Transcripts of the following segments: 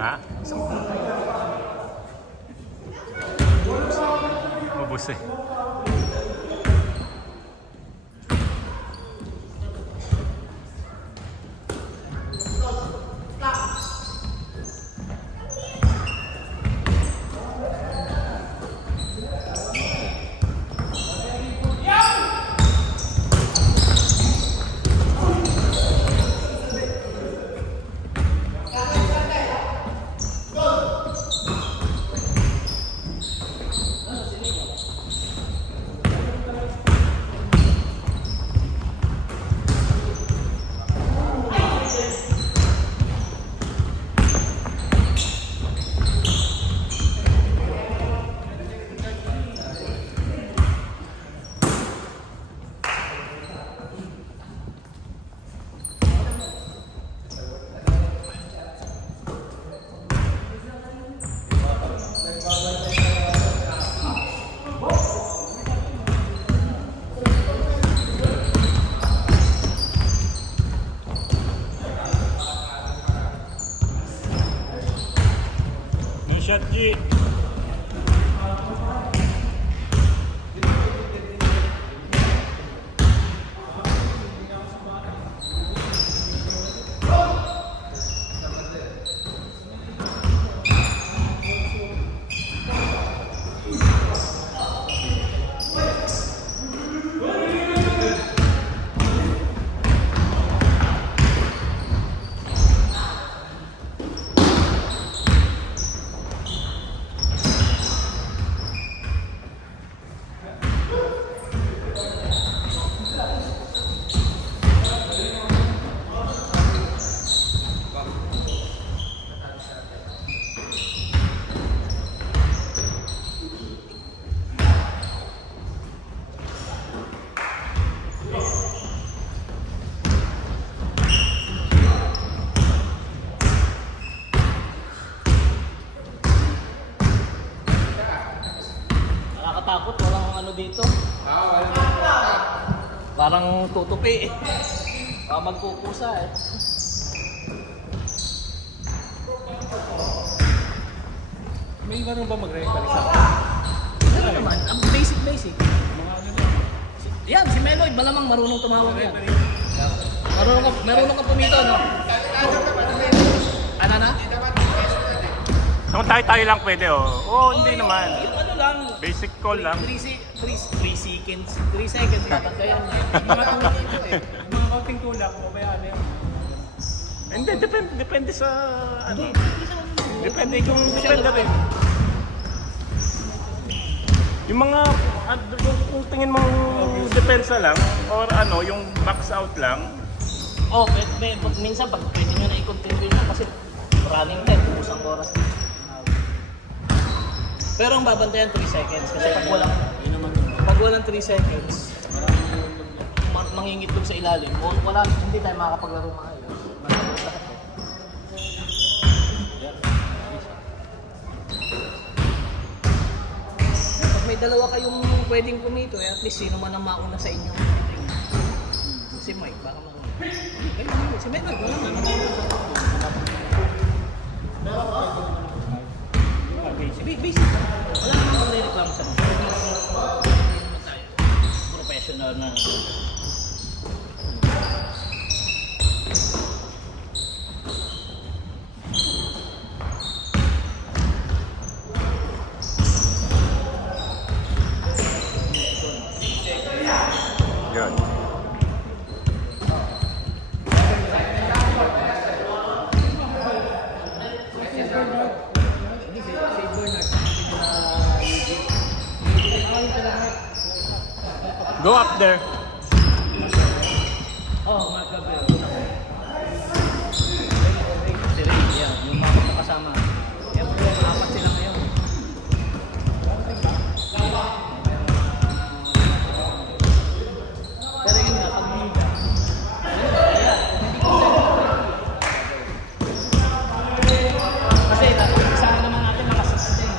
Ha? Ubus eh. Shot G. Nakakatakot, walang ano dito. Parang tutupi eh. Magkukusa eh. May gano'n ba mag-referee sa akin? Ano naman, ang basic. Mga ano na? Yan, si Meloy, malamang marunong tumawag yan. Marunong ka pumito, no? Ano na? Kung tayo lang pwede oh. Oo, hindi naman. Yung ano lang, Basic call lang. 3 seconds. 3 seconds dapat kaya yan. Mga tulak ito eh. Mga kaunting tulak, pabayaan yan. Hindi, depende sa ano. Depende kung rin. Yung mga kung tingin mong depensa lang or ano, yung box out lang. Oh, minsan pag pwede nyo na i-continue nyo kasi running time, usang oras. Pero ang babantayan 3 seconds kasi pag walang 3 seconds, mangingitlog sa ilalim. Wala, hindi tayo makakapaglaro maayos. Pag may dalawa kayong pwedeng pumito, at least sino man ang mauna sa inyo. Si Mike, baka mauna. Si Mike, wala naman. Basic. Wala naman magre-reklamo sa mga. Professional na. Good. Go up there. Oh, Mark Gabriel. Si Ray, yan. Yung mga kasama. Yan po, apat sila ngayon. Pero yun nga, pag hindi kasi isahan naman natin nakasustain.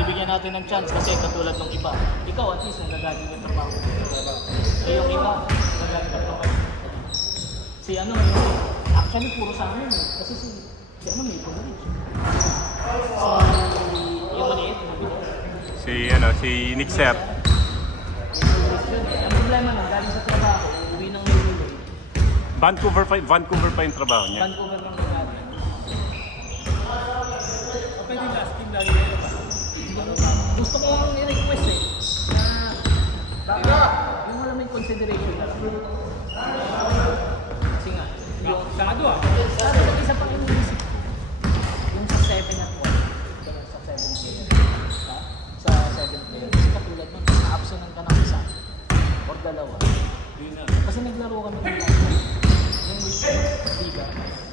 Bibigyan natin ng chance kasi katulad ng iba. Ikaw at least nagagagawin ng trabaho. So yung iba, nagagawin ng trabaho. Si ano, actually puro sa amin eh. Kasi si Si ano may privilege? Yung maliit, Si Nixer. ang problema nun, galing sa trabaho, uwi ng Lululoy. Vancouver pa yung trabaho niya. Vancouver lang galing. Pwede last team lagi kayo ba? Gusto ko lang i-request eh, na yung wala may consideration na lang. Kasi nga, yung Sado ah. isa pang iniisip ko, yung sa 7 at 1, sa 7 player. Sa 7 player. Kasi katulad nun, na-absenan ka ng isa or dalawa. Yun na. Kasi naglaro kami ng last night. Yung liga.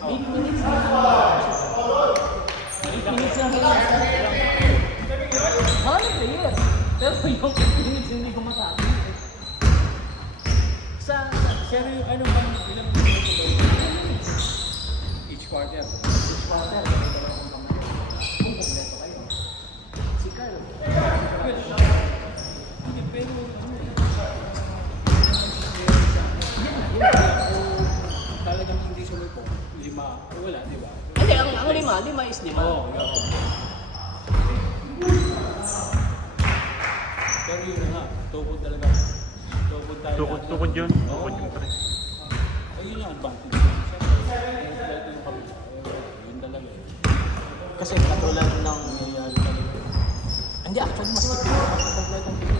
8 minutes lang ang absent. 8 minutes lang ang absent. Maraming player. Pero yung 8 minutes hindi ko masabi. Sir, yung ano bang ilang minuto ba yun? Each quarter. Each quarter, may dalawang kamay. Kung kompleto kayo. Si Carl. Hindi, pero ano eh. Yun na. Talagang hindi sumul po. 5. Wala, di ba? Hindi, ang lima is lima. Oo, yun. Pero yun na nga, tukod talaga. Tukod tayo. Tukod yun. Tukod yun pre. Ayun yung advantage. Siyempre, yung kabila. Yun talaga eh. Kasi katulad ng nangyayari talaga. Hindi, actually mas tipid. Mas kompleto ang pili.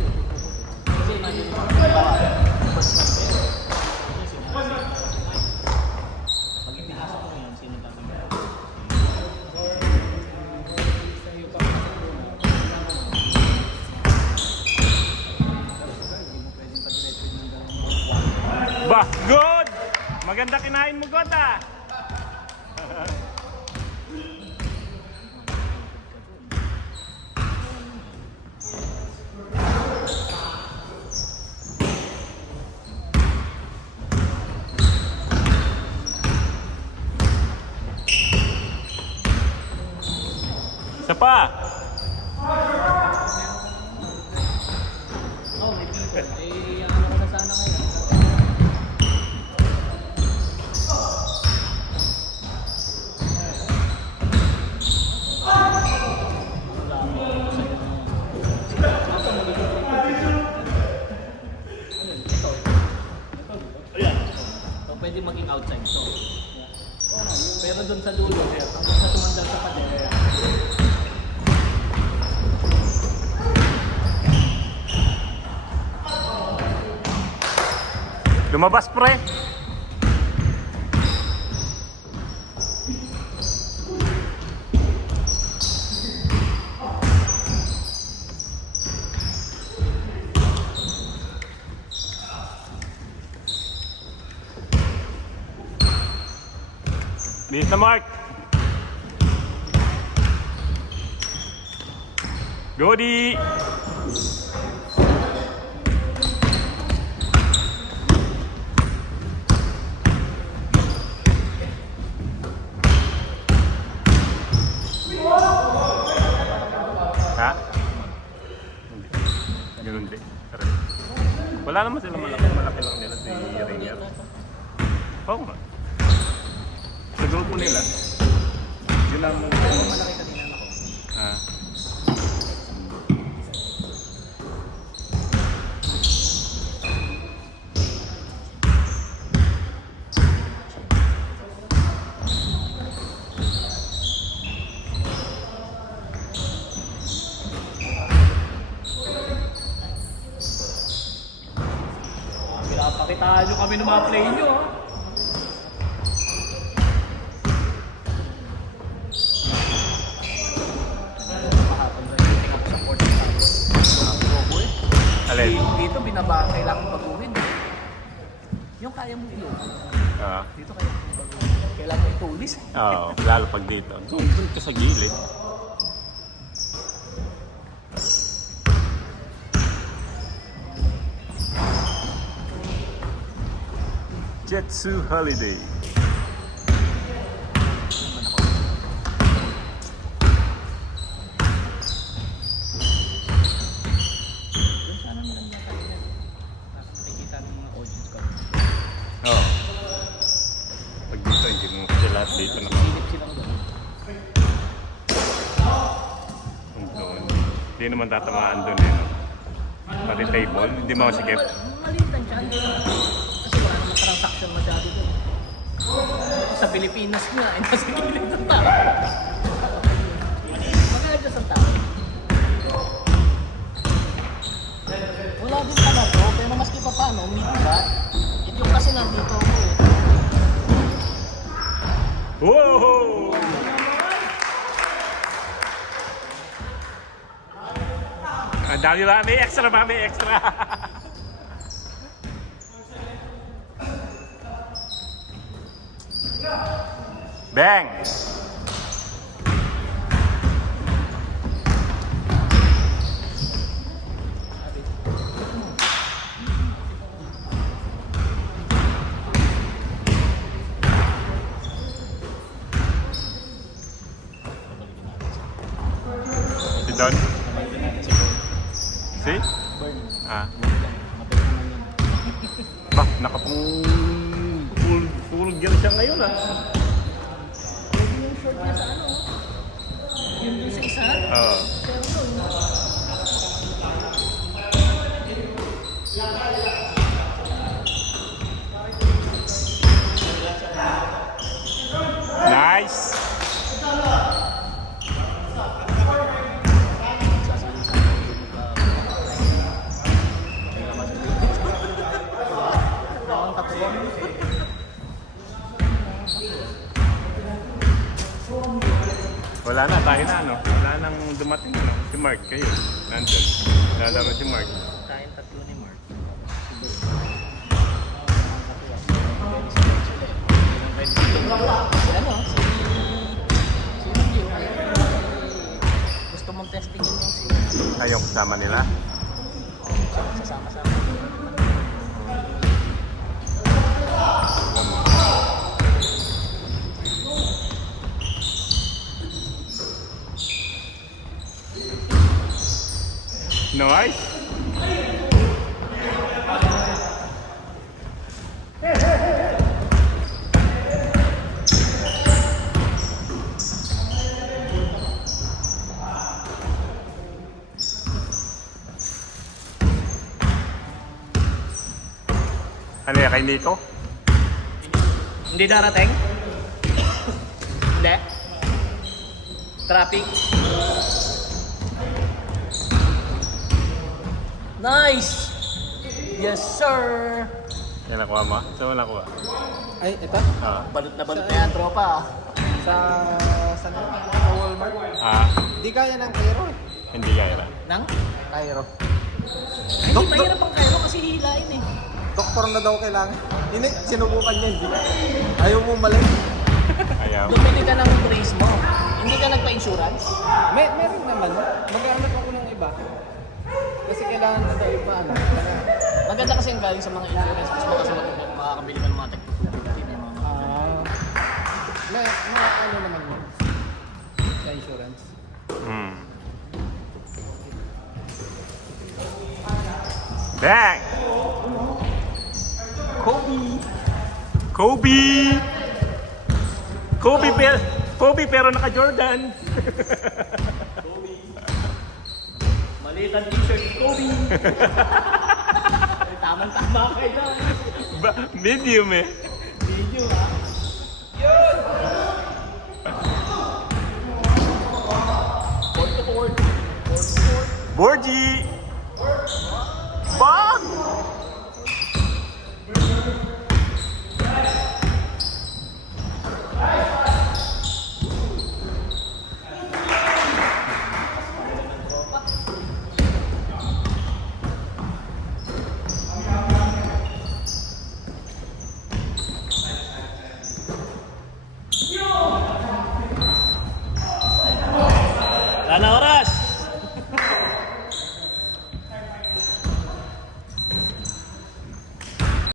Kasi imagine mo, mas pag ipinasok mo yan, sino tatanggap? Sa'yo pa kasi doon. Hindi mo pwedeng pag-diretso yung dalawang Bah, good! Maganda kinain mo, God ah! Isa pa! Oh, may people. Eh, ano ko na sana ngayon. So, pwede maging outside to. Pero doon sa dulo, hanggang sa tumandal sa pader, Lumabas pre! Bilis na Mark! Godi! Ha? Hindi. Ganun din. Wala naman sila malaki. Malaki lang nila si Rainier. Oo nga. Sa grupo nila. Yun lang mo. malaki kanina ako. Ha? Pinapakitaan nyo kami ng mga play nyo, ha? Alin? Dito binaba, kailangan baguhin. Yung kaya mong ilog. Dito kaya mong baguhin. Kailangan itulis. Oo, lalo pag dito. Doon ka sa gilid. Jetsu Holiday. Doon sana nila mga kailan. Nakikita ng mga audience ko. Oo. Pag dito, hindi mo sila dito na. Silip silang doon. Hindi naman tatamaan doon eh. Pati table, hindi mo masikip. Maliit ang chance. Kasi wala naman transaction masyado doon. Sa Pilipinas nga, ay nasa gilid ng tao. Mag-adjust ang tao. Wala din pala to, pero maski pa paano, mid-cut. Ito yung kasi nandito ako eh. Whoa! Ang dami ba? May extra ba? May extra! Bang! Si Don? Si? Ah. Ba, nakapang full gear siya ngayon ah. Yung short niya sa ano? Yung dun sa isa? Oo. Pero doon. Nice! Ang katuwang. Wala na, tayo na ano. Wala nang dumating ano. Si Mark, kayo. Nandun. Lalaro si Mark. Tayong tatlo ni Mark. Ano? Si Review. Gusto mong testingin yung si Ayaw kasama nila. sasama-sama. Nice! Ano yan, kay Nico? Hindi darating? Hindi? Traffic? Nice! Yes, sir! Yan nakuha mo? Saan mo nakuha? Ay, ito? Ah. Balot na balot na yan, tropa. Sa Walmart. Ah, Di kaya ng Cairo. hindi kaya na. Nang? Cairo. Hindi, mahirap ang kairo kasi hilain eh. Doktor na daw kailangan. Hindi, sinubukan niya. Hindi. Ayaw mo mali. Ayaw. Bumili ka ng brace mo. Hindi ka nagpa-insurance? Meron naman. Mag-aanap ako ng iba. Kasi kailangan na daw iba. Ano. Maganda kasi ang galing sa mga insurance kasi makakabili ka ng mga tag-250 na mga May ano naman yun. Sa insurance. Hmm. Bang! Kobe! Kobe pero naka Jordan. Maliit ang t-shirt ni Kobe. Tamang-tama kayo doon. Medium eh. Video ha. Court to court. Borgie! Bang!